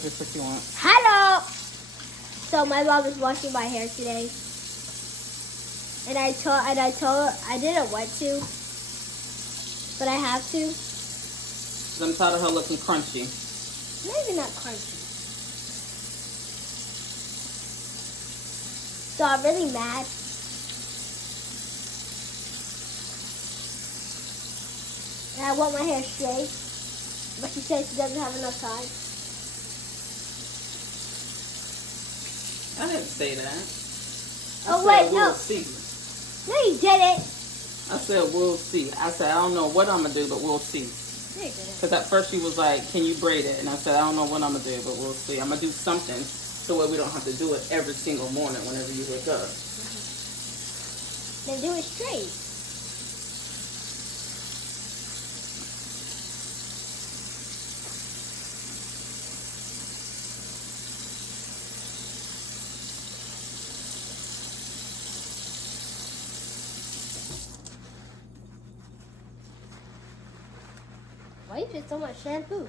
just if you want. Hello! So my mom is washing my hair today. And I told her I didn't want to. But I have to. I'm tired of her looking crunchy. Maybe not crunchy. So I'm really mad. And I want my hair straight. But she says she doesn't have enough time. I didn't say that. Oh, wait, we'll no. see. No, you didn't. I said, we'll see. I said, I don't know what I'm going to do, but we'll see. No, you didn't. Because at first she was like, can you braid it? And I said, I don't know what I'm going to do, but we'll see. I'm going to do something so that we don't have to do it every single morning whenever you wake up. Then do it straight. Why you put so much shampoo?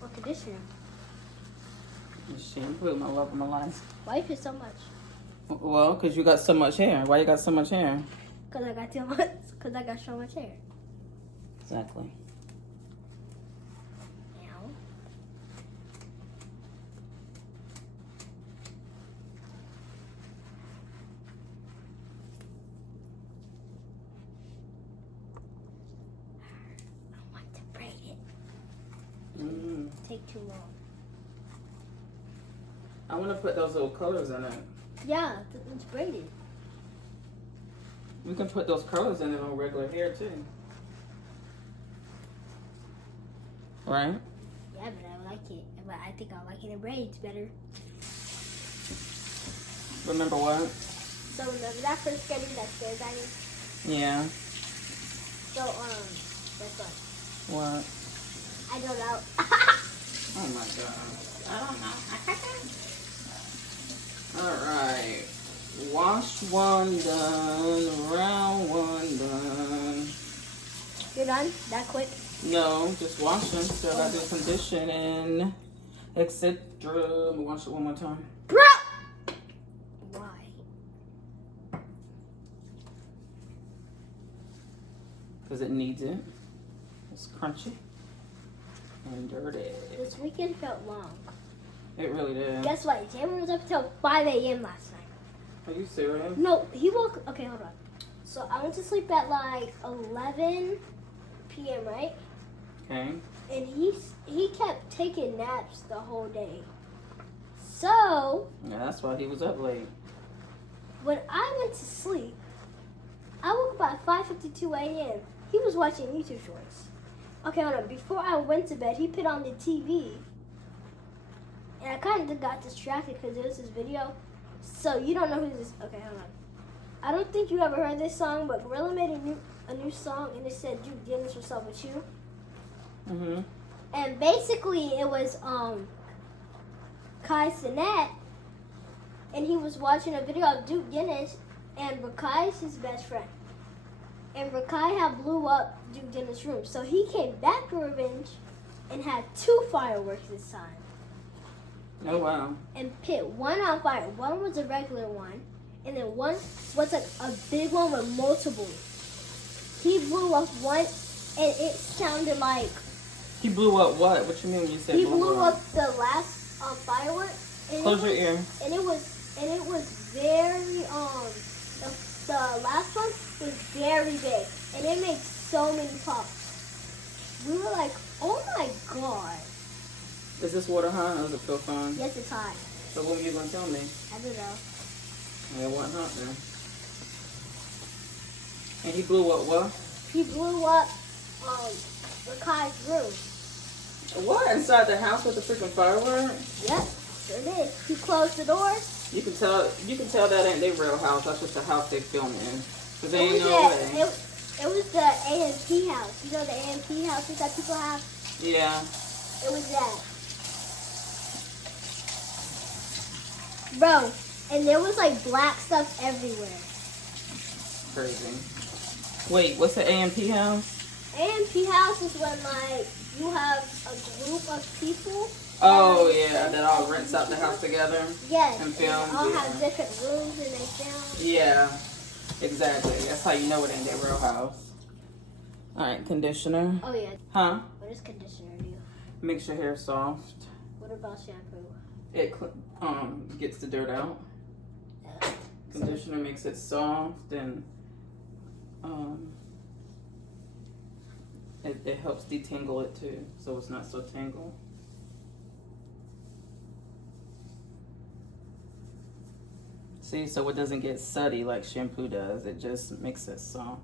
Or conditioner? Shampoo, my love of my life. Why you put so much? Well, because you got so much hair. Why you got so much hair? Because I got too much. Because I got so much hair. Exactly. Now. I want to braid it. Take too long. I want to put those little colors in it. Yeah, it's braided. We can put those colors in it on regular hair too. Right? Yeah, but I like it. But I think I like it in braids better. Remember what? So remember that first getting that scared at me? Yeah. So, that's what? What? I don't know. Oh my god. I don't know. Alright. Wash one done. Round one done. You're done? That quick? No, just wash them. Still got the conditioning, etc. Let me wash it one more time. Bro! Why? Because it needs it. It's crunchy and dirty. This weekend felt long. It really did. Guess what? Cameron was up until 5 a.m. last night. Are you serious? No, he woke... Okay, hold on. So I went to sleep at like 11 p.m., right? Okay. And he kept taking naps the whole day. So... Yeah, that's why he was up late. When I went to sleep, I woke up at 5:52 a.m. He was watching YouTube shorts. Okay, hold on. Before I went to bed, he put on the TV. And I kind of got distracted because it was his video. So you don't know who this... Okay, hold on. I don't think you ever heard this song, but Gorilla made a new song, and it said, "Duke Dennis, what's up with you?" Mm-hmm. And basically, it was Kai Cenat, and he was watching a video of Duke Dennis, and Rakai is his best friend. And Rakai had blew up Duke Dennis' room. So he came back for revenge and had 2 fireworks this time. Oh, wow. And pit one on fire. One was a regular one, and then one was like a big one with multiple. He blew up one, and it sounded like... He blew up what? What you mean when you said He blew blew up the last firework. And Close your ear. And it was very the last one was very big, and it made so many pops. We were like, oh my god. Is this water hot or does it feel fine? Yes, it's hot. So when are you going to tell me? I don't know. It wasn't hot then. And he blew up what? He blew up Rakai's room. What? Inside the house with the freaking firework? Yep, sure did. He closed the door. You can tell that ain't their real house. That's just the house they film in. Cause there It ain't was no way. it was the AMP house. You know the AMP houses that people have? Yeah. It was that. Bro, and there was like black stuff everywhere. Crazy. Wait, what's the AMP house? AMP house is when like you have a group of people. Oh yeah, that all rents out the house together. Yes, And film. they all have different rooms and they film. Yeah, exactly. That's how you know it ain't their real house. All right, conditioner. Oh yeah. Huh? What does conditioner do? Makes your hair soft. What about shampoo? It gets the dirt out. Conditioner makes it soft and it helps detangle it too, so it's not so tangled. See, so it doesn't get sooty like shampoo does. It just makes it soft.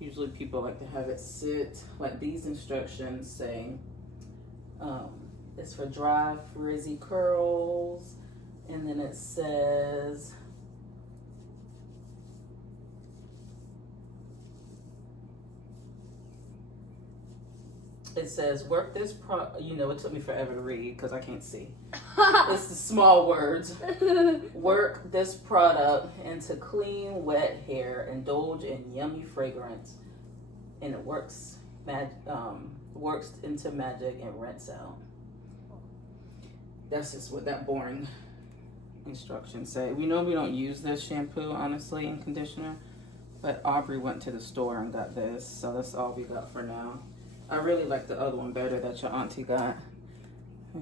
Usually people like to have it sit, like these instructions say, it's for dry, frizzy curls. And then it says, work this you know, it took me forever to read because I can't see. It's the small words. Work this product into clean, wet hair. Indulge in yummy fragrance. And it works into magic and rinse out. That's just what that boring instructions say. We know we don't use this shampoo, honestly, and conditioner. But Aubrey went to the store and got this. So that's all we got for now. I really like the other one better that your auntie got. You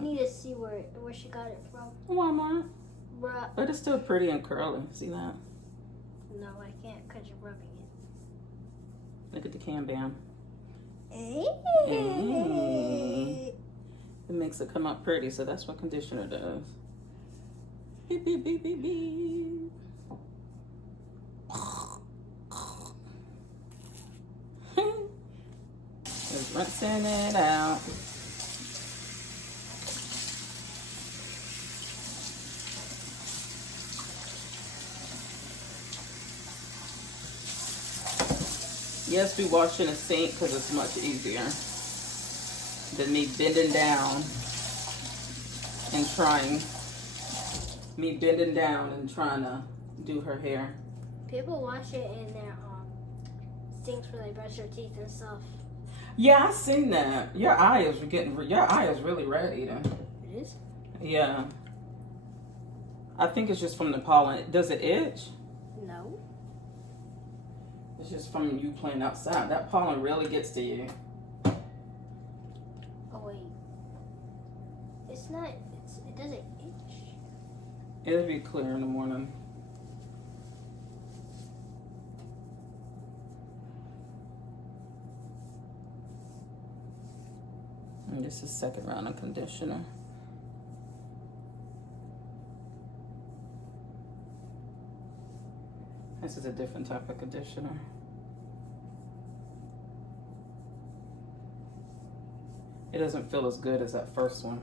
need to see where she got it from. Walmart. Bruh. But it's still pretty and curly. See that? No, I can't because you're rubbing it. Look at the can bam. Hey. Hey. It makes it come out pretty, so that's what conditioner does. Beep, beep, beep, beep, beep. Just rinsing it out. Yes, we wash in a sink because it's much easier than me bending down and trying to do her hair. People wash it in their sinks where they brush their teeth and stuff. Yeah, I seen that. Your eye is really red, Eden. It is? Yeah. I think it's just from the pollen. Does it itch? No. It's just from you playing outside. That pollen really gets to you. Oh wait. It doesn't itch. It'll be clear in the morning. And this is second round of conditioner. This is a different type of conditioner. It doesn't feel as good as that first one.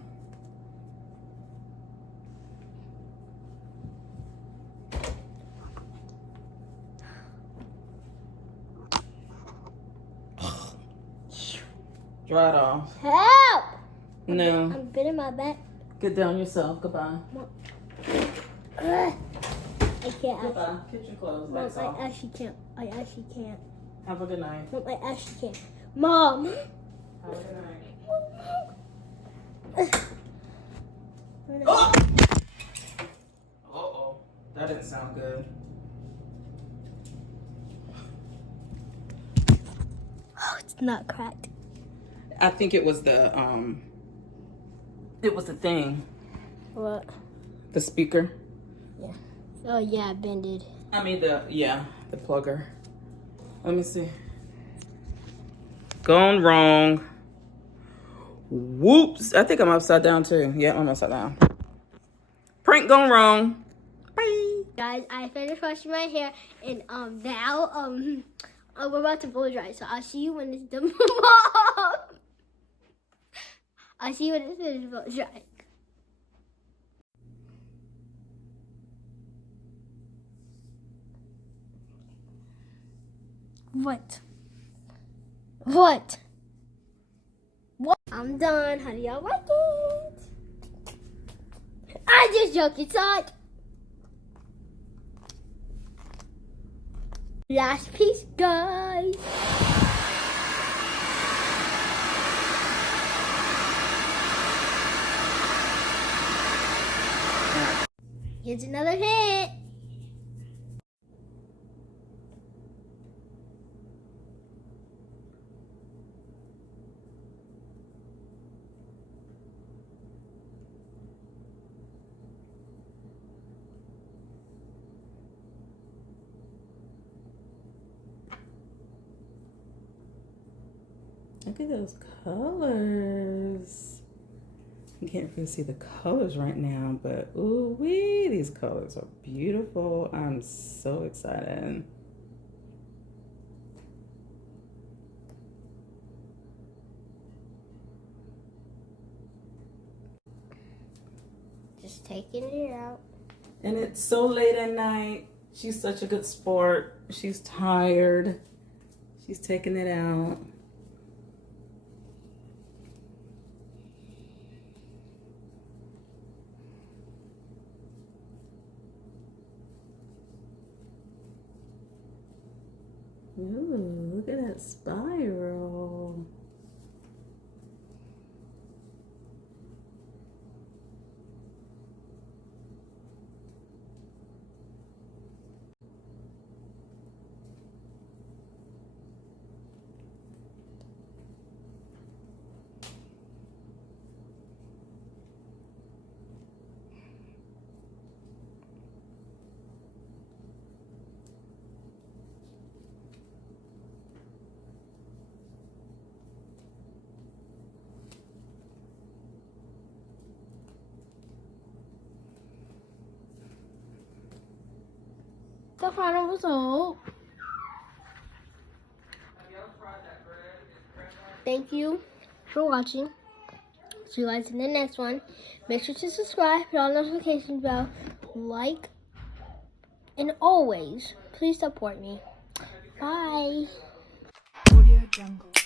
Dry it off. Help! No. I'm bending my back. Get down yourself. Goodbye. I can't. Goodbye. Kitchen closed. Mom, Lights off. I actually can't. Have a good night. Mom, I actually can't. Mom! Have a good night. Oh! Uh-oh. That didn't sound good. Oh, it's not cracked. I think it was the thing. What? The speaker. Yeah. Oh yeah, bended. I mean the plugger. Let me see. Gone wrong. Whoops. I think I'm upside down too. Yeah, I'm upside down. Prank gone wrong. Bye. Guys, I finished washing my hair and now we're about to blow dry. So I'll see you when it's done. I'll see you when it's finished blow dry. What? I'm done. How do y'all like it? I just joked inside. Last piece, guys. Here's another hit. Look at those colors. You can't really see the colors right now, but ooh wee, these colors are beautiful. I'm so excited. Just taking it out. And it's so late at night. She's such a good sport. She's tired. She's taking it out. Ooh, look at that spiral. The final result. Thank you for watching. See you guys in the next one. Make sure to subscribe, hit on the notification bell, like, and always, please support me. Bye. Audio Jungle.